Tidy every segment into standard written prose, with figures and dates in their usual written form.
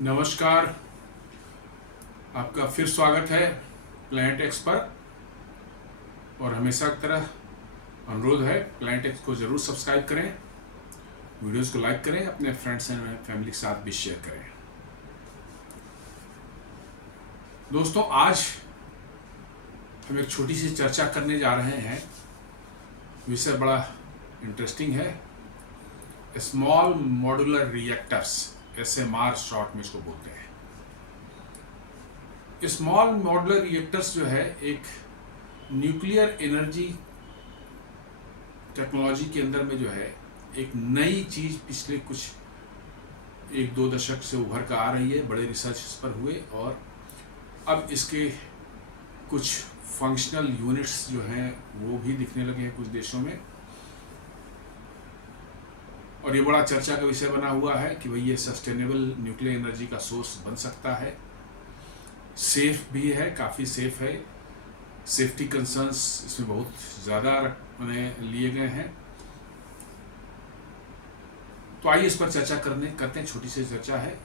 नमस्कार। आपका फिर स्वागत है प्लैनेट एक्स पर। और हमेशा की तरह अनुरोध है, प्लैनेट एक्स को ज़रूर सब्सक्राइब करें, वीडियोस को लाइक करें, अपने फ्रेंड्स एंड फैमिली के साथ भी शेयर करें। दोस्तों, आज हम एक छोटी सी चर्चा करने जा रहे हैं। विषय बड़ा इंटरेस्टिंग है। Small modular reactors, SMR short में इसको बोलते हैं। स्मॉल मॉड्यूलर रिएक्टर्स जो है एक न्यूक्लियर एनर्जी टेक्नोलॉजी के अंदर में जो है एक नई चीज़ पिछले कुछ 1-2 दशक से उभर कर आ रही है। बड़े रिसर्च इस पर हुए और अब इसके कुछ फंक्शनल यूनिट्स जो हैं वो भी दिखने लगे हैं कुछ देशों में। और ये बड़ा चर्चा का विषय बना हुआ है कि भाई ये सस्टेनेबल न्यूक्लियर एनर्जी का सोर्स बन सकता है, सेफ भी है, काफ़ी सेफ है। सेफ्टी कंसर्न्स इसमें बहुत ज़्यादा लिए गए हैं। तो आइए इस पर चर्चा करते हैं। छोटी सी चर्चा है,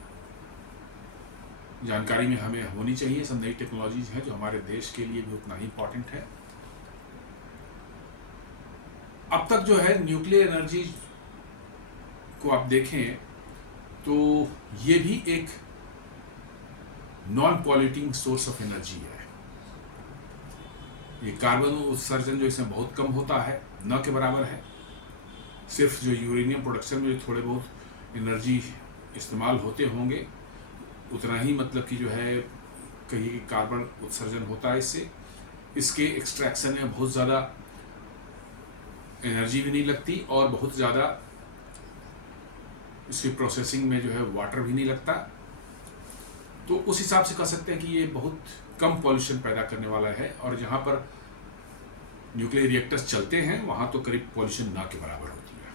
जानकारी में हमें होनी चाहिए। सब नई टेक्नोलॉजीज है जो हमारे देश के लिए भी उतना ही इम्पोर्टेंट है। अब तक जो है न्यूक्लियर एनर्जी को आप देखें तो ये भी एक non polluting source of energy है। ये कार्बन उत्सर्जन जो इसमें बहुत कम होता है, न के बराबर है। सिर्फ जो यूरेनियम प्रोडक्शन में जो थोड़े बहुत एनर्जी इस्तेमाल होते होंगे उतना ही मतलब कि जो है कहीं कार्बन उत्सर्जन होता है इससे। इसके एक्सट्रैक्शन में बहुत ज़्यादा एनर्जी भी नहीं लगती और बहुत ज़्यादा इसकी प्रोसेसिंग में जो है वाटर भी नहीं लगता। तो उस हिसाब से कह सकते हैं कि ये बहुत कम पॉल्यूशन पैदा करने वाला है। और जहाँ पर न्यूक्लियर रिएक्टर्स चलते हैं वहाँ तो करीब पॉल्यूशन ना के बराबर होती है।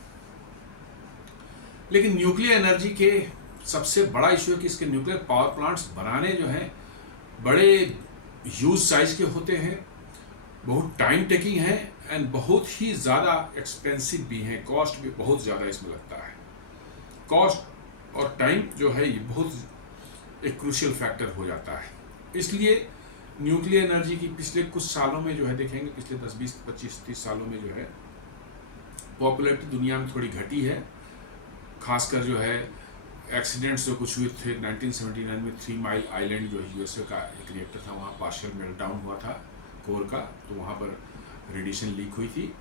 लेकिन न्यूक्लियर एनर्जी के सबसे बड़ा इशू है कि इसके न्यूक्लियर पावर प्लांट्स बनाने जो हैं बड़े ह्यूज साइज के होते हैं, बहुत टाइम टेकिंग है एंड बहुत ही ज़्यादा एक्सपेंसिव भी हैं। कॉस्ट भी बहुत ज़्यादा इसमें लगता है। कॉस्ट और टाइम जो है ये बहुत एक क्रूशियल फैक्टर हो जाता है। इसलिए न्यूक्लियर एनर्जी की पिछले कुछ सालों में जो है देखेंगे, पिछले 10, 20, 25, 30 सालों में जो है पॉपुलैरिटी दुनिया में थोड़ी घटी है। खासकर जो है एक्सीडेंट्स जो कुछ हुए थे 1979 में 3 माइल आइलैंड जो है USA का एक रिएक्टर था, वहाँ पार्शियल मेल्टडाउन हुआ था कोर का, तो वहाँ पर रेडिएशन लीक हुई थी।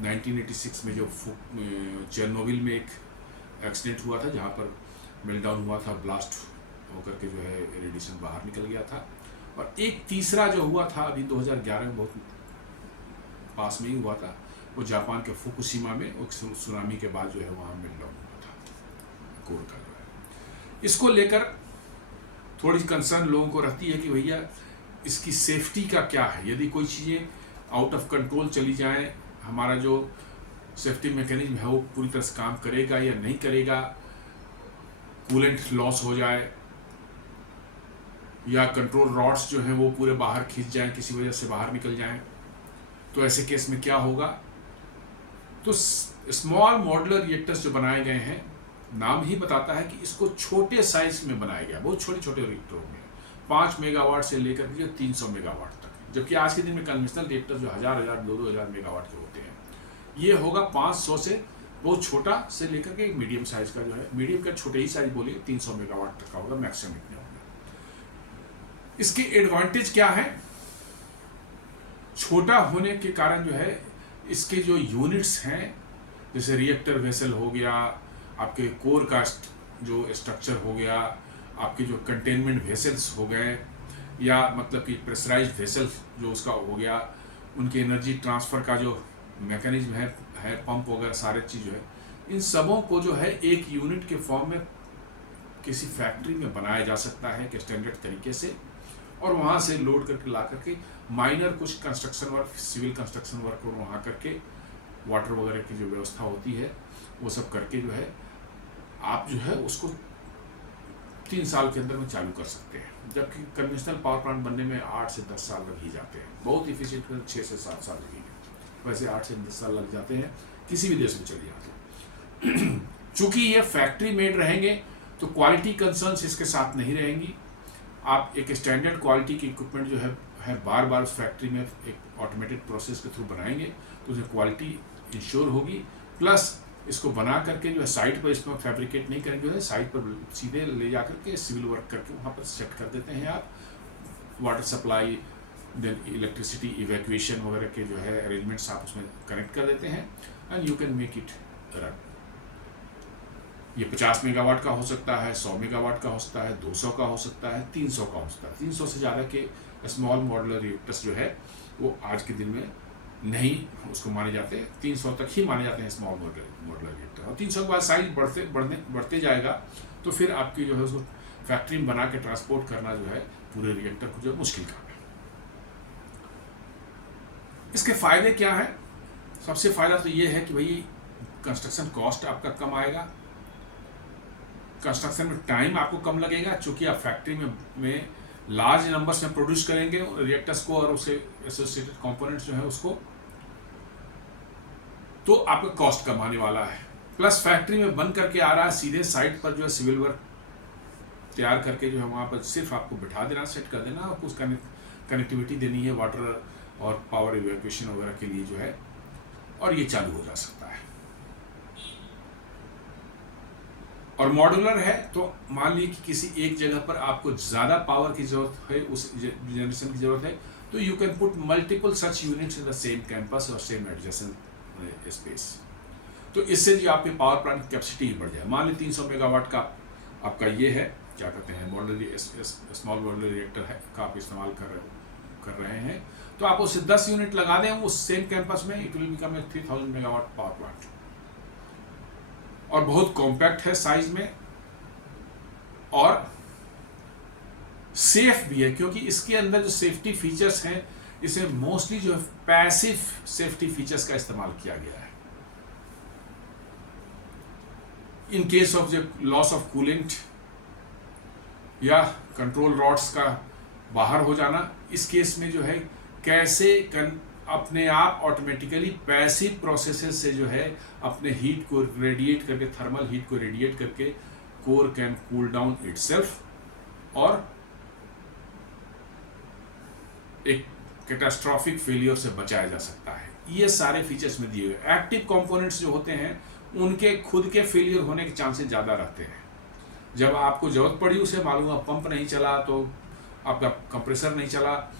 1986 में जो चेरनोबिल में एक एक्सीडेंट हुआ था जहाँ पर मेल्टडाउन हुआ था, ब्लास्ट होकर के जो है रेडिएशन बाहर निकल गया था। और एक तीसरा जो हुआ था अभी 2011 में, बहुत पास में ही हुआ था, वो जापान के फुकुशिमा में एक सुनामी के बाद जो है वहाँ मेल्टडाउन हुआ था कोर का जो है। इसको लेकर थोड़ी कंसर्न लोगों को रहती है कि भैया इसकी सेफ्टी का क्या है। यदि कोई चीज़ें आउट ऑफ कंट्रोल चली जाएँ, हमारा जो सेफ्टी मैकेनिज्म है वो पूरी तरह से काम करेगा या नहीं करेगा, कूलेंट लॉस हो जाए या कंट्रोल रॉड्स जो हैं वो पूरे बाहर खींच जाएं, किसी वजह से बाहर निकल जाएं, तो ऐसे केस में क्या होगा। तो स्मॉल मॉड्यूलर रिएक्टर्स जो बनाए गए हैं, नाम ही बताता है कि इसको छोटे साइज में बनाया गया, बहुत छोटे छोटे रिएक्टर होंगे, 5 मेगावाट से लेकर के 300 मेगावाट तक। जबकि आज के दिन में कन्वेंशनल रिएक्टर जो 1000, 2,000 मेगावाट के होते हैं, ये होगा 500 से बहुत छोटा से लेकर के मीडियम साइज का जो है, मीडियम का छोटे ही साइज बोलिए 300 मेगावाट तक का होगा मैक्सिमम इतने होंगे। इसके एडवांटेज क्या है? छोटा होने के कारण जो है इसके जो यूनिट्स हैं, जैसे रिएक्टर वेसल हो गया, आपके कोर का जो स्ट्रक्चर हो गया, आपके जो कंटेनमेंट वेसल्स हो गए, या मतलब कि प्रेशराइज्ड वेसल्स जो उसका हो गया, उनकी एनर्जी ट्रांसफ़र का जो मैकेनिज्म है पंप वगैरह सारे चीज़ जो है, इन सबों को जो है एक यूनिट के फॉर्म में किसी फैक्ट्री में बनाया जा सकता है कि स्टैंडर्ड तरीके से, और वहाँ से लोड करके ला करके माइनर कुछ construction work, civil construction work और वहाँ करके वाटर वगैरह की जो व्यवस्था होती है वो सब करके जो है आप जो है उसको 3 साल के अंदर में चालू कर सकते हैं। जबकि कन्वेंशनल पावर प्लांट बनने में 8 से 10 साल लग ही जाते हैं। बहुत इफिशिएंट 6 से 7 साल लगेंगे, वैसे 8 से 10 साल लग जाते हैं किसी भी देश में चले जाते हैं। चूँकि ये फैक्ट्री मेड रहेंगे तो क्वालिटी कंसर्न्स इसके साथ नहीं रहेंगी। आप एक स्टैंडर्ड क्वालिटी की इक्विपमेंट जो है बार बार उस फैक्ट्री में एक ऑटोमेटेड प्रोसेस के थ्रू बनाएंगे तो उसमें क्वालिटी इंश्योर होगी। प्लस इसको बना करके जो है साइट पर इसमें फैब्रिकेट नहीं करेंगे, जो है साइट पर सीधे ले जा करके सिविल वर्क करके वहाँ पर सेट कर देते हैं आप। Water supply, then electricity evacuation वगैरह के जो है अरेंजमेंट्स आप उसमें कनेक्ट कर देते हैं and you can make it run. ये 50 मेगावाट का हो सकता है, 100 मेगावाट का हो सकता है, 200 का हो सकता है, 300 का हो सकता है। 300 से ज़्यादा के स्मॉल मॉडुलर रिएक्टर्स जो है वो आज के दिन में नहीं उसको माने जाते हैं, 300 तक ही माने जाते हैं स्मॉल मॉडुलर रिएक्टर। और 300 के बाद साइज बढ़ते जाएगा तो फिर आपकी जो है उसको फैक्ट्री में बना के ट्रांसपोर्ट करना जो है पूरे रिएक्टर को जो मुश्किल काम है। इसके फ़ायदे क्या हैं? सबसे फ़ायदा तो ये है कि भाई कंस्ट्रक्शन कॉस्ट आपका कम आएगा, कंस्ट्रक्शन में टाइम आपको कम लगेगा, क्योंकि आप फैक्ट्री में लार्ज नंबर्स में प्रोड्यूस करेंगे रिएक्टर्स को और उससे एसोसिएटेड कंपोनेंट्स जो है उसको, तो आपका कॉस्ट कम आने वाला है। प्लस फैक्ट्री में बन करके आ रहा है, सीधे साइट पर जो है सिविल वर्क तैयार करके जो है वहाँ पर सिर्फ आपको बिठा देना, सेट कर देना, और उसका कनेक्टिविटी देनी है वाटर और पावर इवैक्यूएशन वगैरह के लिए जो है, और ये चालू हो जा सकता है। और मॉड्यूलर है तो मान लीजिए कि किसी एक जगह पर आपको ज़्यादा पावर की ज़रूरत है, उस जनरेशन की ज़रूरत है, तो you can put multiple such units in the same campus और सेम एडजेसेंट स्पेस। तो इससे जो आपकी पावर प्लांट की कैपेसिटी बढ़ जाए। मान लीजिए 300 मेगावाट का आपका ये है, क्या कहते हैं, मॉडुलर स्मॉल मॉडुलर रिएक्टर है का आप इस्तेमाल कर रहे हैं, तो आप उससे 10 यूनिट लगा दें उस सेम कैंपस में, it will become 3000 megawatt power plant. और बहुत कॉम्पैक्ट है साइज में और सेफ भी है, क्योंकि इसके अंदर जो सेफ्टी फीचर्स हैं इसमें मोस्टली जो है पैसिव सेफ्टी फीचर्स का इस्तेमाल किया गया है। इन केस ऑफ जो लॉस ऑफ कूलेंट या कंट्रोल रॉड्स का बाहर हो जाना, इस केस में जो है कैसे अपने आप ऑटोमेटिकली पैसिव प्रोसेसेस से जो है अपने हीट को रेडिएट करके, थर्मल हीट को रेडिएट करके core can cool down itself और एक कैटास्ट्रॉफिक फेलियर से बचाया जा सकता है। ये सारे फीचर्स में दिए हुए। एक्टिव कंपोनेंट्स जो होते हैं उनके खुद के फेलियर होने के चांसेस ज़्यादा रहते हैं। जब आपको जरूरत पड़ी, उसे मालूम है पंप नहीं चला तो आपका कंप्रेसर नहीं चला,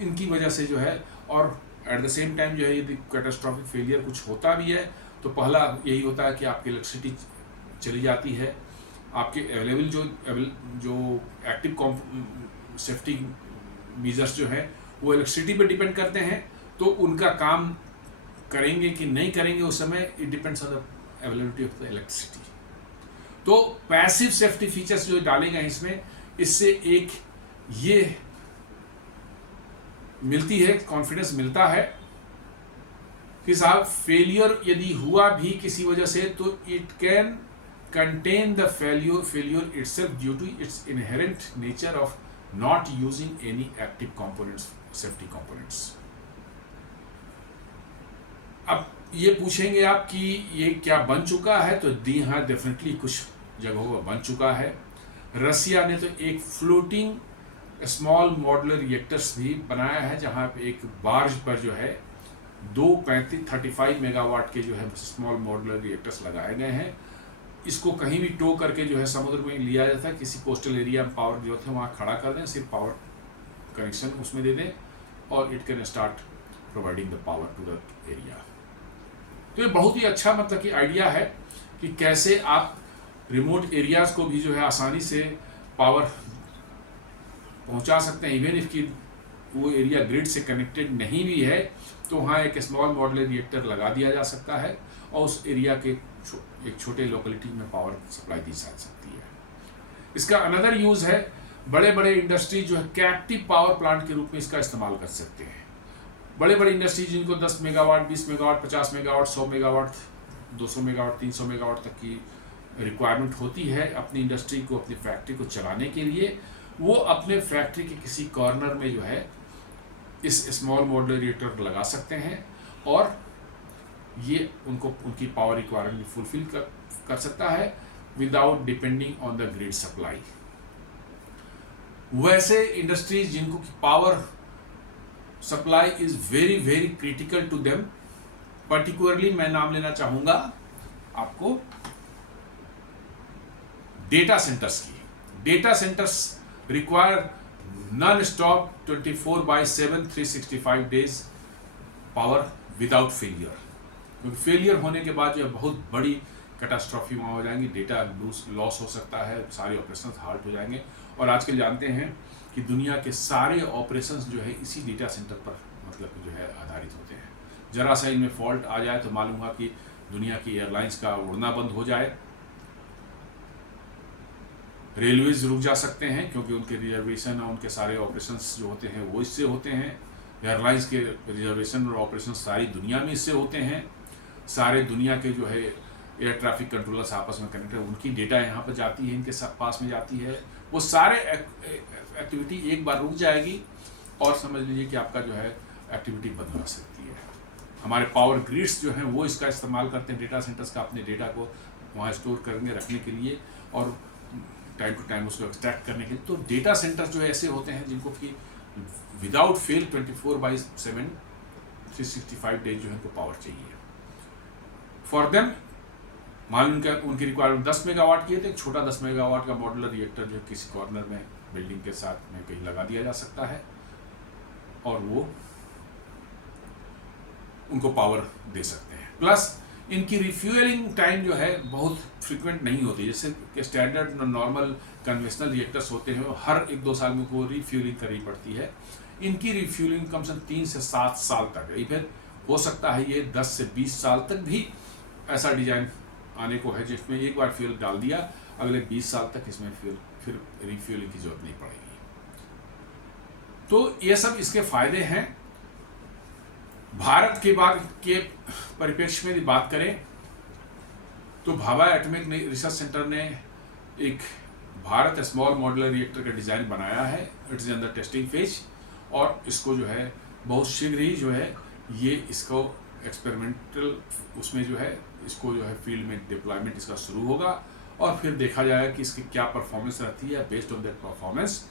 इनकी वजह से जो है, और एट द सेम टाइम जो है यदि कैटास्ट्रॉफिक फेलियर कुछ होता भी है तो पहला यही होता है कि आपकी इलेक्ट्रिसिटी चली जाती है, आपके अवेलेबल जो एक्टिव सेफ्टी मेजर्स जो है वो इलेक्ट्रिसिटी पर डिपेंड करते हैं, तो उनका काम करेंगे कि नहीं करेंगे उस समय, it depends on the availability of the electricity. तो पैसिव सेफ्टी फीचर्स जो डाले गए इसमें, इससे एक ये मिलती है, कॉन्फिडेंस मिलता है कि साहब फेलियर यदि हुआ भी किसी वजह से तो it can contain the failure itself due to its inherent nature of not using any active components, safety components. अब ये पूछेंगे आप कि ये क्या बन चुका है, तो दी हाँ, डेफिनेटली कुछ जगहों पर बन चुका है। रसिया ने तो एक फ्लोटिंग स्मॉल मॉडुलर रिएक्टर्स भी बनाया है, जहां पे एक बार्ज पर जो है 35 मेगावाट के जो है स्मॉल मॉडुलर रिएक्टर्स लगाए गए हैं। इसको कहीं भी टो करके जो है समुद्र में लिया जाता है, किसी कोस्टल एरिया में पावर जो है वहाँ खड़ा कर दें, सिर्फ पावर कनेक्शन उसमें दे दें और it can start providing the power to the area. तो ये बहुत ही अच्छा मतलब कि आइडिया है कि कैसे आप रिमोट एरियाज को भी जो है आसानी से पावर पहुंचा सकते हैं। इवन इफ की वो एरिया ग्रिड से कनेक्टेड नहीं भी है तो वहाँ एक स्मॉल मॉडुलर रिएक्टर लगा दिया जा सकता है और उस एरिया के एक छोटे लोकेलिटी में पावर सप्लाई दी जा सकती है। इसका अनदर यूज़ है, बड़े बड़े इंडस्ट्री जो है कैप्टिव पावर प्लांट के रूप में इसका इस्तेमाल कर सकते हैं। बड़े बड़े इंडस्ट्री जिनको 10 megawatt, 20 megawatt, 50 megawatt, 100 megawatt, 200 megawatt, 300 megawatt तक की रिक्वायरमेंट होती है अपनी इंडस्ट्री को, अपनी फैक्ट्री को चलाने के लिए, वो अपने फैक्ट्री के किसी कॉर्नर में जो है इस स्मॉल मॉडुलर रिएक्टर लगा सकते हैं और ये उनको उनकी पावर रिक्वायरमेंट फुलफिल कर सकता है। without depending on the grid supply. वैसे इंडस्ट्रीज जिनको power supply is very very critical to them, particularly मैं नाम लेना चाहूंगा आपको डेटा सेंटर्स की। Data centres require non stop 24/7 365 days power without failure, क्योंकि फेलियर होने के बाद जो बहुत बड़ी कैटास्ट्रॉफी वहाँ हो जाएंगी, डेटा लॉस हो सकता है, सारे ऑपरेशन हाल्ट हो जाएंगे। और आजकल जानते हैं कि दुनिया के सारे ऑपरेशंस जो है इसी डेटा सेंटर पर मतलब जो है आधारित होते हैं। जरा सा इनमें फॉल्ट आ जाए तो मालूम हुआ कि दुनिया की एयरलाइंस का उड़ना बंद हो जाए, रेलवेज रुक जा सकते हैं क्योंकि उनके रिजर्वेशन और उनके सारे ऑपरेशंस जो होते हैं वो इससे होते हैं। एयरलाइंस के रिजर्वेशन और ऑपरेशन सारी दुनिया में इससे होते हैं। सारे दुनिया के जो है एयर ट्रैफिक कंट्रोलर्स आपस में कनेक्टेड, उनकी डेटा यहाँ पर जाती है, इनके पास में जाती है। वो सारे एक्टिविटी एक बार रुक जाएगी और समझ लीजिए कि आपका जो है एक्टिविटी बंद हो सकती है। हमारे पावर ग्रिड्स जो हैं वो इसका इस्तेमाल करते हैं डेटा सेंटर्स का, अपने डेटा को वहाँ स्टोर करने रखने के लिए और टाइम टू टाइम उसको एक्सट्रैक्ट करने के लिए। तो डेटा सेंटर्स जो ऐसे होते हैं जिनको कि विदाउट फेल 24/7 365 डेज जो है उनको पावर चाहिए। फॉर देम मान उनकी रिक्वायरमेंट 10 मेगावाट की है तो एक छोटा 10 मेगावाट का मॉड्यूलर रिएक्टर जो किसी कॉर्नर में बिल्डिंग के साथ में कहीं लगा दिया जा सकता है और वो उनको पावर दे सकते हैं। प्लस इनकी रिफ्यूएलिंग टाइम जो है बहुत फ्रिक्वेंट नहीं होती, जैसे कि स्टैंडर्ड नॉर्मल कन्वेंशनल रिएक्टर्स होते हैं हर 1-2 साल में को रिफ्यूलिंग करनी पड़ती है। इनकी रिफ्यूलिंग कम से कम 3 से 7 साल तक है, फिर हो सकता है ये 10 से 20 साल तक भी ऐसा डिजाइन आने को है जिसमें एक बार फ्यूल डाल दिया अगले 20 साल तक इसमें फिर रिफ्यूलिंग की जरूरत नहीं पड़ेगी। तो ये सब इसके फायदे हैं। भारत के परिप्रेक्ष्य में बात करें तो भाभा एटॉमिक रिसर्च सेंटर ने एक भारत स्मॉल मॉड्यूलर रिएक्टर का डिजाइन बनाया है। It is under testing phase और इसको जो है बहुत शीघ्र ही जो है ये इसको एक्सपेरिमेंटल उसमें जो है इसको जो है फील्ड में डिप्लॉयमेंट इसका शुरू होगा और फिर देखा जाएगा कि इसकी क्या परफॉर्मेंस रहती है। बेस्ड ऑन दैट परफॉर्मेंस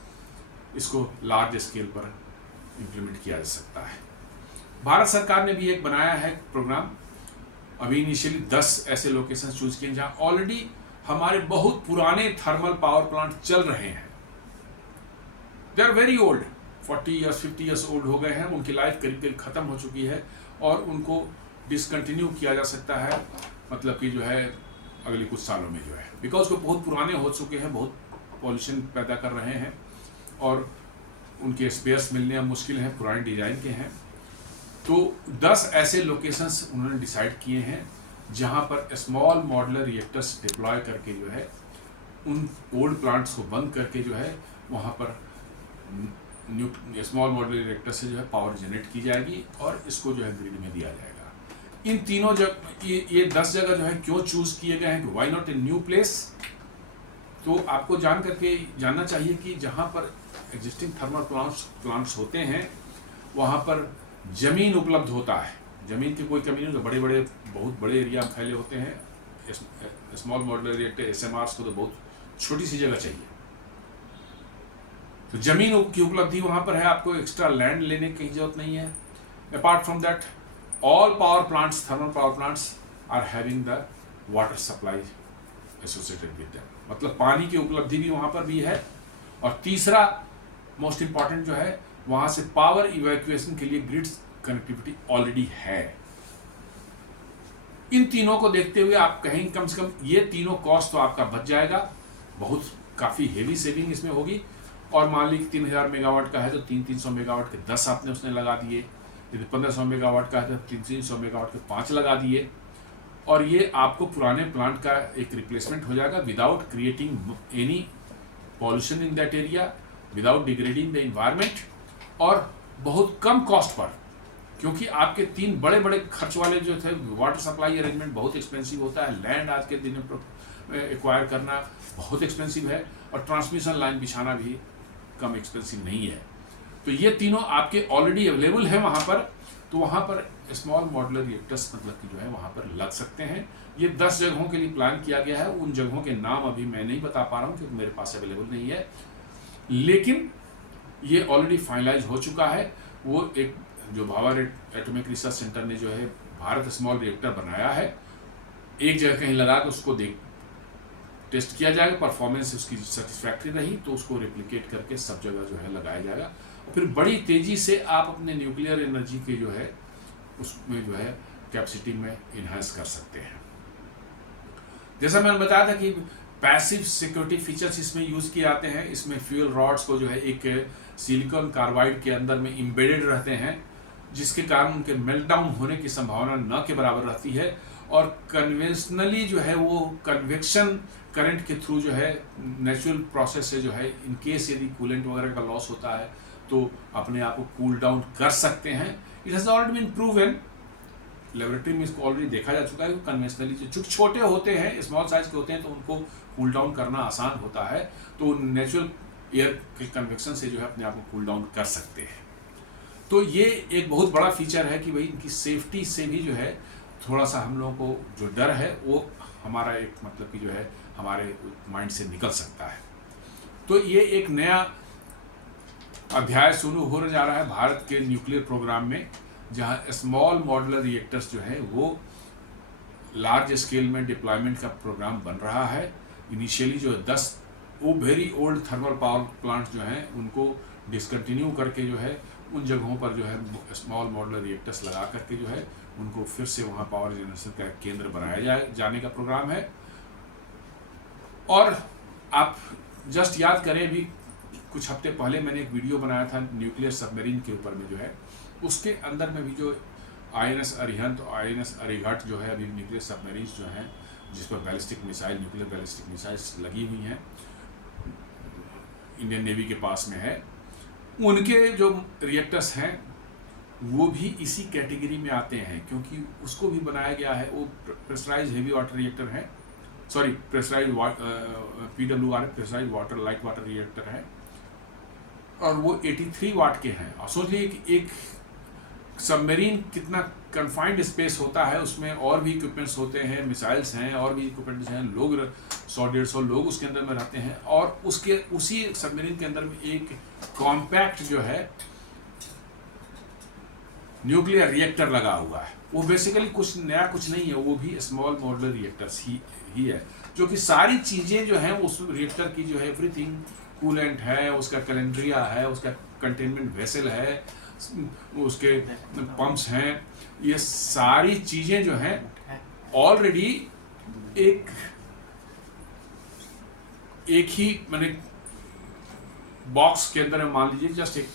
इसको लार्ज स्केल पर इम्प्लीमेंट किया जा सकता है। भारत सरकार ने भी एक बनाया है प्रोग्राम। अभी इनिशियली 10 ऐसे लोकेशन चूज किए जहां ऑलरेडी हमारे बहुत पुराने थर्मल पावर प्लांट चल रहे हैं। They are very old, 40 years 50 years old हो गए हैं, उनकी लाइफ करीब करीब खत्म हो चुकी है और उनको डिसकंटिन्यू किया जा सकता है, मतलब कि जो है अगले कुछ सालों में जो है, बिकॉज वो बहुत पुराने हो चुके हैं, बहुत पॉल्यूशन पैदा कर रहे हैं और उनके स्पेयर्स मिलने अब मुश्किल हैं, पुराने डिजाइन के हैं। तो 10 ऐसे लोकेशंस उन्होंने डिसाइड किए हैं जहां पर स्मॉल मॉड्यूलर रिएक्टर्स डिप्लॉय करके जो है उन ओल्ड प्लांट्स को बंद करके जो है वहां पर स्मॉल मॉड्यूलर रिएक्टर से जो है पावर जनरेट की जाएगी और इसको जो है ग्रिड में दिया जाएगा। इन तीनों ये 10 जगह जो है क्यों चूज किए गए हैं, why not in new place. तो आपको जानना चाहिए कि जहां पर एग्जिस्टिंग थर्मल प्लांट्स होते हैं वहां पर जमीन उपलब्ध होता है, जमीन की कोई कमी नहीं, तो बहुत बड़े एरिया में फैले होते हैं। स्मॉल मॉड्यूलर रिएक्टर SMRs को तो बहुत छोटी सी जगह चाहिए, तो जमीन की उपलब्धि वहां पर है, आपको एक्स्ट्रा लैंड लेने की जरूरत नहीं है। Apart from that all power plants, thermal power plants are having the water supply associated with that, मतलब पानी की उपलब्धि भी वहां पर भी है। और तीसरा मोस्ट इंपॉर्टेंट जो है वहां से पावर इवैक्यूएशन के लिए ग्रिड कनेक्टिविटी ऑलरेडी है। इन तीनों को देखते हुए आप कहीं कम से कम ये तीनों कॉस्ट तो आपका बच जाएगा, बहुत काफी हेवी सेविंग इसमें होगी। और मान ली 3000 मेगावाट का है तो 300 मेगावाट के 10 आपने उसने लगा दिए, यदि 1500 मेगावाट का है तो 300 मेगावाट के 5 लगा दिए और ये आपको पुराने प्लांट का एक रिप्लेसमेंट हो जाएगा without creating any pollution in that area, without degrading the environment और बहुत कम कॉस्ट पर, क्योंकि आपके 3 बड़े बड़े खर्च वाले जो थे वाटर सप्लाई अरेंजमेंट बहुत एक्सपेंसिव होता है, लैंड आज के दिन में एक्वायर करना बहुत एक्सपेंसिव है और ट्रांसमिशन लाइन बिछाना भी कम एक्सपेंसिव नहीं है। तो ये तीनों आपके ऑलरेडी अवेलेबल है वहाँ पर, तो वहाँ पर स्मॉल मॉडुलर रिएक्टर्स मतलब कि जो है वहाँ पर लग सकते हैं। ये 10 जगहों के लिए प्लान किया गया है। उन जगहों के नाम अभी मैं नहीं बता पा रहा हूँ क्योंकि मेरे पास अवेलेबल नहीं है, लेकिन ये ऑलरेडी फाइनलाइज हो चुका है। वो एक जो भाभा एटॉमिक रिसर्च सेंटर ने जो है भारत स्मॉल रिएक्टर बनाया है, एक जगह कहीं लगा के उसको टेस्ट किया जाएगा, परफॉर्मेंस उसकी सेटिस्फैक्ट्री रही तो उसको रेप्लिकेट करके सब जगह जो है लगाया जाएगा, और फिर बड़ी तेज़ी से आप अपने न्यूक्लियर एनर्जी के जो है उसमें जो है कैपेसिटी में इन्हांस कर सकते हैं। जैसा मैंने बताया था कि पैसिव सिक्योरिटी फीचर्स इसमें यूज़ किए जाते हैं। इसमें फ्यूल रॉड्स को जो है एक सिलिकॉन कार्बाइड के अंदर में एम्बेडेड रहते हैं, जिसके कारण उनके मेल्टडाउन होने की संभावना न के बराबर रहती है, और कन्वेंशनली जो है वो कन्वेक्शन करंट के थ्रू जो है नेचुरल प्रोसेस से जो है इन केस यदि कूलेंट वगैरह का लॉस होता है तो अपने आप को कूल डाउन कर सकते हैं। It has already been proven, laboratory में इसको ऑलरेडी देखा जा चुका है। कन्वेंशनली जो छोटे होते हैं, स्मॉल साइज के होते हैं, तो उनको कूल डाउन करना आसान होता है, तो नेचुरल एयर के कन्वेक्शन से जो है अपने आप को कूल डाउन कर सकते हैं। तो ये एक बहुत बड़ा फीचर है कि भाई इनकी सेफ्टी से भी जो है थोड़ा सा हम लोगों को जो डर है वो हमारा एक मतलब कि जो है हमारे माइंड से निकल सकता है। तो ये एक नया अध्याय शुरू होने जा रहा है भारत के न्यूक्लियर प्रोग्राम में, जहां स्मॉल मॉडुलर रिएक्टर्स जो है वो लार्ज स्केल में डिप्लॉयमेंट का प्रोग्राम बन रहा है। इनिशियली जो है 10 वो very old thermal power plant जो हैं उनको डिसकंटिन्यू करके जो है उन जगहों पर जो है स्मॉल मॉडुलर रिएक्टर्स लगा करके जो है उनको फिर से वहाँ पावर जनरेशन का केंद्र बनाया जाने का प्रोग्राम है। और आप जस्ट याद करें, भी कुछ हफ्ते पहले मैंने एक वीडियो बनाया था न्यूक्लियर सबमरीन के ऊपर में जो है, उसके अंदर में भी जो INS अरिहंत और INS अरिघट जो है अभी न्यूक्लियर सबमरीन जो हैं जिस पर ballistic missile, nuclear ballistic missiles लगी हुई हैं, इंडियन नेवी के पास में है, उनके जो रिएक्टर्स हैं वो भी इसी कैटेगरी में आते हैं, क्योंकि उसको भी बनाया गया है। वो प्रेशराइज हेवी वाटर रिएक्टर है, sorry pressurise PWR pressurise water light water reactor है, और वो 83 वाट के हैं। और सोच लीजिए कि एक सबमरीन कितना कन्फाइंड स्पेस होता है, उसमें और भी इक्विपमेंट्स होते हैं, मिसाइल्स हैं, और भी इक्विपमेंट्स हैं, लोग 100-150 लोग उसके अंदर में रहते हैं, और उसके उसी सबमरीन के अंदर में एक कॉम्पैक्ट जो है न्यूक्लियर रिएक्टर लगा हुआ है। वो बेसिकली कुछ नया कुछ नहीं है, वो भी स्मॉल मॉडुलर रिएक्टर्स ही है, जो कि सारी चीज़ें जो हैं उस रिएक्टर की जो है एवरीथिंग, कूलेंट है, उसका कैलेंड्रिया है, उसका कंटेनमेंट वेसल है, उसके पंप्स हैं, ये सारी चीज़ें जो हैं ऑलरेडी एक ही मैंने बॉक्स के अंदर, मान लीजिए जस्ट एक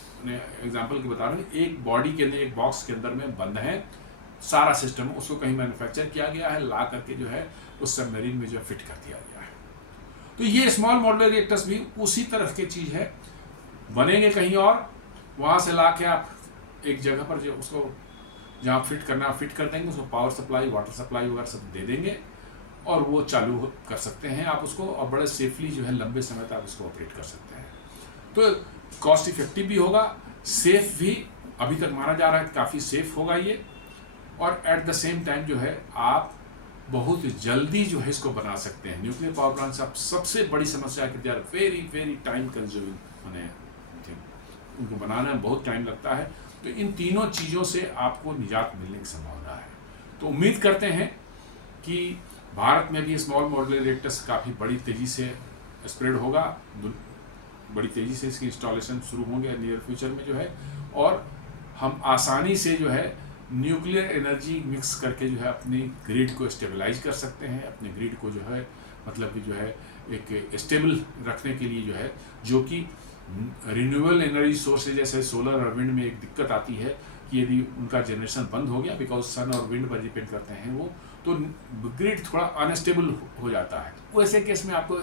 एग्जांपल की बता रहा हूँ, एक बॉडी के अंदर एक बॉक्स के अंदर में बंद है सारा सिस्टम, उसको कहीं मैन्युफैक्चर किया गया है, ला करके जो है उस सबमरीन में जो फिट कर दिया गया है। तो ये स्मॉल मॉडुलर रिएक्टर्स भी उसी तरह की चीज़ है, बनेंगे कहीं और, वहाँ से ला के आप एक जगह पर जो उसको जहाँ फिट करना फिट कर देंगे, उसको पावर सप्लाई, वाटर सप्लाई वगैरह सब दे देंगे, और वो चालू कर सकते हैं आप उसको, और बड़े सेफली जो है लंबे समय तक आप उसको ऑपरेट कर सकते हैं। तो कॉस्ट इफेक्टिव भी होगा, सेफ भी अभी तक माना जा रहा है काफ़ी सेफ होगा ये, और एट द सेम टाइम जो है आप बहुत जल्दी जो है इसको बना सकते हैं। न्यूक्लियर पावर प्लांट से आप सबसे बड़ी समस्या है कि they are very very time consuming बने हैं, उनको बनाने में बहुत टाइम लगता है। तो इन तीनों चीज़ों से आपको निजात मिलने की संभावना है। तो उम्मीद करते हैं कि भारत में भी स्मॉल मॉडुलर रिएक्टर्स काफ़ी बड़ी तेज़ी से स्प्रेड होगा, बड़ी तेज़ी से इसकी इंस्टॉलेशन शुरू होंगे नियर फ्यूचर में जो है, और हम आसानी से जो है न्यूक्लियर एनर्जी मिक्स करके जो है अपनी ग्रिड को स्टेबलाइज कर सकते हैं, अपने ग्रिड को जो है मतलब कि जो है एक स्टेबल रखने के लिए जो है, जो कि रिन्यूएबल एनर्जी सोर्सेज जैसे सोलर और विंड में एक दिक्कत आती है कि यदि उनका जनरेशन बंद हो गया, बिकॉज सन और विंड पर डिपेंड करते हैं वो, तो ग्रिड थोड़ा अनस्टेबल हो जाता है। वैसे केस में आपको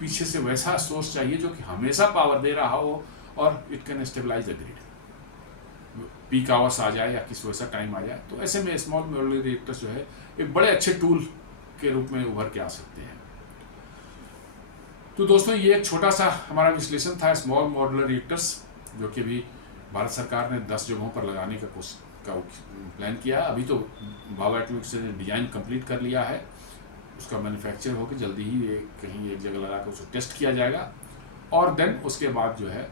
पीछे से वैसा सोर्स चाहिए जो कि हमेशा पावर दे रहा हो और it can stabilise the grid, peak hours आ जाए या किसी वैसा टाइम आ जाए, तो ऐसे में स्मॉल मॉडुलर रिएक्टर्स जो है एक बड़े अच्छे टूल के रूप में उभर के आ सकते हैं। तो दोस्तों ये एक छोटा सा हमारा विश्लेषण था स्मॉल मॉडुलर रिएक्टर्स जो कि अभी भारत सरकार ने 10 जगहों पर लगाने का प्लान किया है। अभी तो भाभा एटॉमिक्स ने डिज़ाइन कंप्लीट कर लिया है, उसका मैन्युफैक्चर होकर जल्दी ही कहीं एक जगह लगा कर उसको टेस्ट किया जाएगा, और देन उसके बाद जो है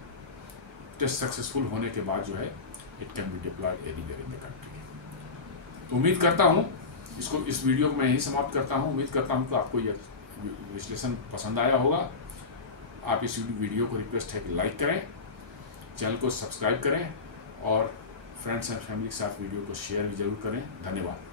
टेस्ट सक्सेसफुल होने के बाद जो है it can be diploid anywhere in the country. तो उम्मीद करता हूँ इस वीडियो को मैं यही समाप्त करता हूँ। उम्मीद करता हूँ कि आपको यह विश्लेषण पसंद आया होगा। आप इस वीडियो को रिक्वेस्ट है कि लाइक करें, चैनल को सब्सक्राइब करें और फ्रेंड्स एंड फैमिली के साथ वीडियो को शेयर भी जरूर करें। धन्यवाद।